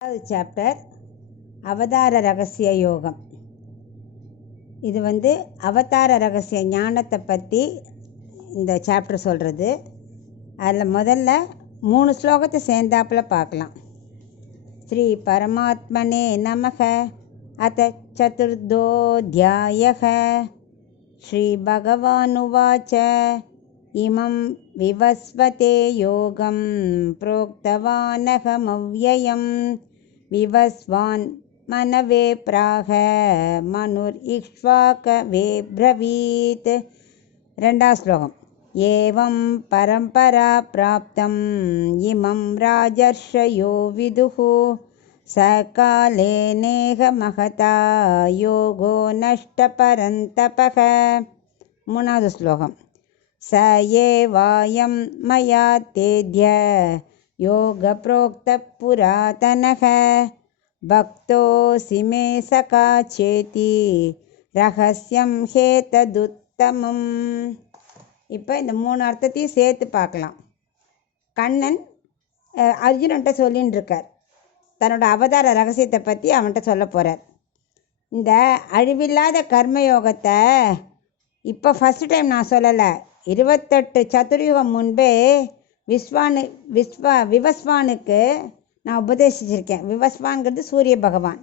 Chapter அவதார ரகசிய யோகம். இது அவதார ரகசிய ஞானத்தை பற்றி இந்த சாப்டர் சொல்கிறது. அதில் முதல்ல 3 ஸ்லோகத்தை சேர்ந்தாப்பில் பார்க்கலாம். ஸ்ரீ பரமாத்மனே நமக. அத சதுர்தோத்யாயः. ஸ்ரீ பகவானுவாச்ச இமம் விவஸ்வதே யோகம் ப்ரோக்தவானஹமவ்யயம் விவஸ்வான் மனவே பிராக மனுர் இக்ஷ்வாகவே ப்ரவீத். 2வது ஸ்லோகம். ஏவம் பரம்பரா பிராப்தம் இமம் ராஜர்ஷயோ விதுஹு சகாலே நேக மகதா யோகோ நஷ்ட பரந்தபக. 3வது ஸ்லோகம். ச ஏவாயம் மயா தேத்ய யோக புரோக்த புராதனக பக்தோசி மே சகா சேதி ரகசியம் ஹேததுத்தமம். இப்போ இந்த 3 அர்த்தத்தையும் சேர்த்து பார்க்கலாம். கண்ணன் அர்ஜுனன்ட்ட சொல்லின்னு இருக்கார். தன்னோட அவதார ரகசியத்தை பற்றி அவன்கிட்ட சொல்ல போகிறார். இந்த அழிவில்லாத கர்மயோகத்தை இப்போ ஃபஸ்ட்டு டைம் நான் சொல்லலை. 28 சதுர்யுகம் முன்பே விவஸ்வானுக்கு நான் உபதேசிச்சிருக்கேன். விவஸ்வான்கிறது சூரிய பகவான்.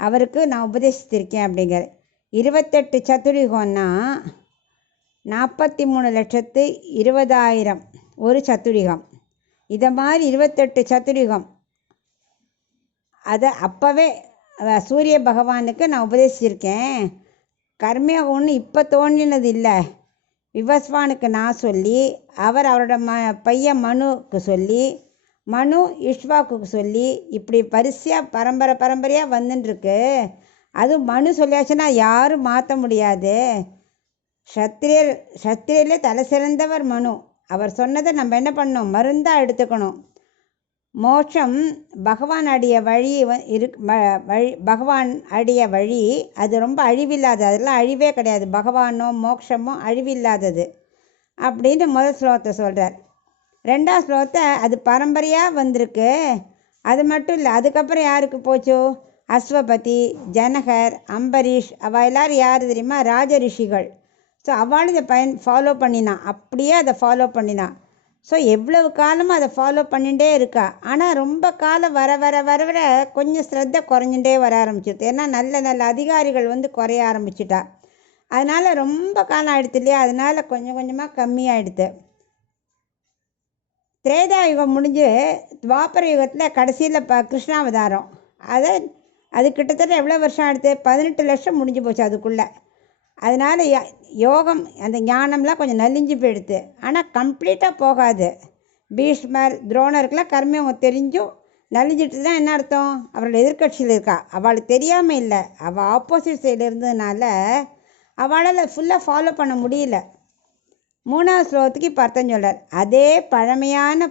அவருக்கு நான் உபதேசித்திருக்கேன் அப்படிங்கிற 28 சதுர்யுகம்னா 43,20,000 ஒரு சதுர்யுகம். இதை மாதிரி 28 சதுர்யுகம் அதை அப்போவே சூரிய பகவானுக்கு நான் உபதேசிச்சிருக்கேன். கர்மயோகம் ஒன்று இப்போ தோன்றினது இல்லை. விவஸ்வானுக்கு நான் சொல்லி, அவர் அவரோட பையன் மனுக்கு சொல்லி, மனு இஷ்வாக்குக்கு சொல்லி, இப்படி வரிசையாக பரம்பரையாக வந்துட்டுருக்கு. அதுவும் மனு சொல்லியாச்சுன்னா யாரும் மாற்ற முடியாது. சத்திரியர்லே தலை சிறந்தவர் மனு. அவர் சொன்னதை நம்ம என்ன பண்ணணும்? மருந்தாக எடுத்துக்கணும். மோட்சம் பகவான் அடிய வழி பகவான் அடிய வழி அது ரொம்ப அழிவில்லாதது. அதெல்லாம் அழிவே கிடையாது. பகவானோ மோட்சமோ அழிவில்லாதது அப்படின்னு முதல் ஸ்லோகத்தை சொல்கிறார். 2வது ஸ்லோகத்தை அது பரம்பரையாக வந்திருக்கு. அது மட்டும் இல்லை, அதுக்கப்புறம் யாருக்கு போச்சோ? அஸ்வபதி, ஜனகர், அம்பரீஷ், அவள் எல்லோரும் யார் தெரியுமா? ராஜ ரிஷிகள். ஸோ அவளும் இதை ஃபாலோ பண்ணினான். அப்படியே அதை ஃபாலோ பண்ணினான். ஸோ எவ்வளவு காலமும் அதை ஃபாலோ பண்ணிகிட்டே இருக்கா. ஆனால் ரொம்ப காலம் வர வர வர வர கொஞ்சம் ஸ்ரத்தை குறைஞ்சிட்டே வர ஆரம்பிச்சிடுது. ஏன்னா நல்ல நல்ல அதிகாரிகள் குறைய ஆரம்பிச்சிட்டா. அதனால் ரொம்ப காலம் ஆகிடுது இல்லையா? அதனால் கொஞ்சம் கொஞ்சமாக கம்மியாகிடுது. திரேதா யுகம் முடிஞ்சு துவாபர யுகத்தில் கடைசியில் கிருஷ்ணாவதாரம். அது கிட்டத்தட்ட எவ்வளோ வருஷம் ஆகிடுது? 18 லட்சம் முடிஞ்சு போச்சு அதுக்குள்ளே. அதனால் யோகம் அந்த ஞானம்லாம் கொஞ்சம் நலிஞ்சு போயிடுது. ஆனால் கம்ப்ளீட்டாக போகாது. பீஷ்மர், துரோணருக்கெல்லாம் கர்மயோகம் தெரிஞ்சும் நலிஞ்சிட்டு தான் என்ன அர்த்தம்? அவரோட எதிர்கட்சியில் இருக்கா. அவளுக்கு தெரியாமல் இல்லை, அவள் ஆப்போசிட் சைடு இருந்ததுனால அவளால் ஃபுல்லாக ஃபாலோ பண்ண முடியல. 3வது ஸ்லோகத்துக்கு இப்போ அர்த்தம் சொல்கிறார். அதே பழமையான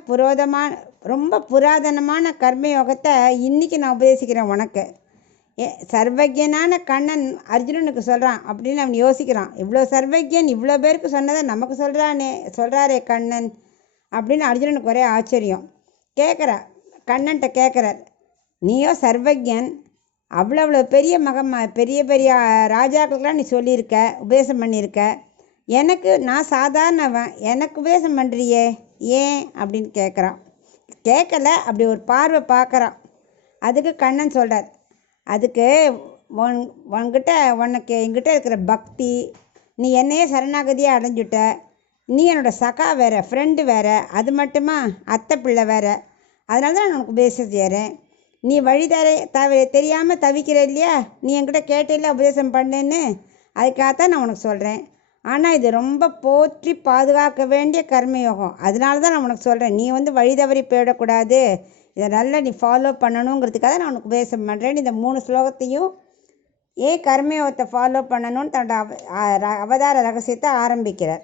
ரொம்ப புராதனமான கர்மயோகத்தை இன்றைக்கி நான் உபதேசிக்கிறேன் உனக்கு. சர்வஜனான கண்ணன் அர்ஜுனனுக்கு சொல்கிறான் அப்படின்னு அவன் யோசிக்கிறான். இவ்வளோ சர்வஜன் இவ்வளோ பேருக்கு சொன்னதை நமக்கு சொல்கிறாரே கண்ணன் அப்படின்னு அர்ஜுனனுக்கு ஒரே ஆச்சரியம். கண்ணன்ட்ட கேட்குறார், நீயோ சர்வஜன், அவ்வளோ பெரிய பெரிய பெரிய ராஜாக்களுக்கெல்லாம் நீ சொல்லியிருக்க, உபதேசம் பண்ணியிருக்க. நான் சாதாரணவன், எனக்கு உபதேசம் பண்ணுறியே ஏன் அப்படின்னு கேட்கல. அப்படி ஒரு பார்வை பார்க்குறான். அதுக்கு கண்ணன் சொல்கிறார், அதுக்கு என்கிட்ட இருக்கிற பக்தி, நீ என்னையே சரணாகதியாக அடைஞ்சுட்ட. நீ என்னோடய சகா வேறு, ஃப்ரெண்டு வேறு, அது மட்டுமா அத்தை பிள்ளை வேறு. அதனால தான் நான் உனக்கு உபதேசம் செய்கிறேன். நீ வழி தெரியாமல் தவிக்கிற இல்லையா? நீ என்கிட்ட கேட்டில்ல உபதேசம் பண்ணேன்னு, அதுக்காகத்தான் நான் உனக்கு சொல்கிறேன். ஆனால் இது ரொம்ப போற்றி பாதுகாக்க வேண்டிய கர்மயோகம். அதனால தான் நான் உனக்கு சொல்கிறேன். நீ வழி தவறி போயிடக்கூடாது, இதை நல்லா நீ ஃபாலோ பண்ணணுங்கிறதுக்காக நான் உனக்கு உபதேசம் பண்ணுறேன். இந்த 3 ஸ்லோகத்தையும் ஏன் கர்மயோகத்தை ஃபாலோ பண்ணணும்னு தன்னோட அவதார ரகசியத்தை ஆரம்பிக்கிறார்.